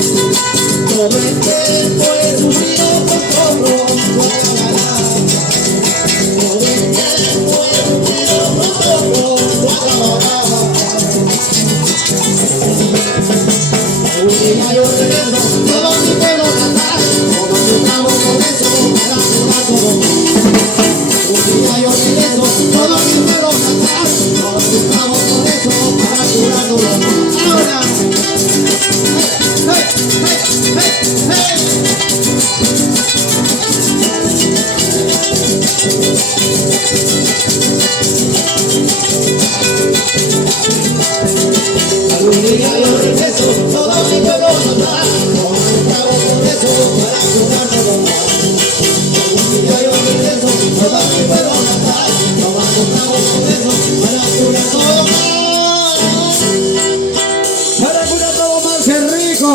Todo el tiempo he sufrido por todo, todo el tiempo he sufrido por todo. Un día yo regreso, todo mi pueblo cantar, como andamos con eso, para curar todo. Un día yo regreso, todo mi pueblo cantar, como andamos con eso, para curar todo. Ahora, hey, hey, hey, hey. Algún día yo regreso, todo mi pueblo cantar, como andamos con eso, para curar todo. Algún día yo regreso, todo mi pueblo cantar, como andamos con eso, para curar todo. Para curar todo más que rico.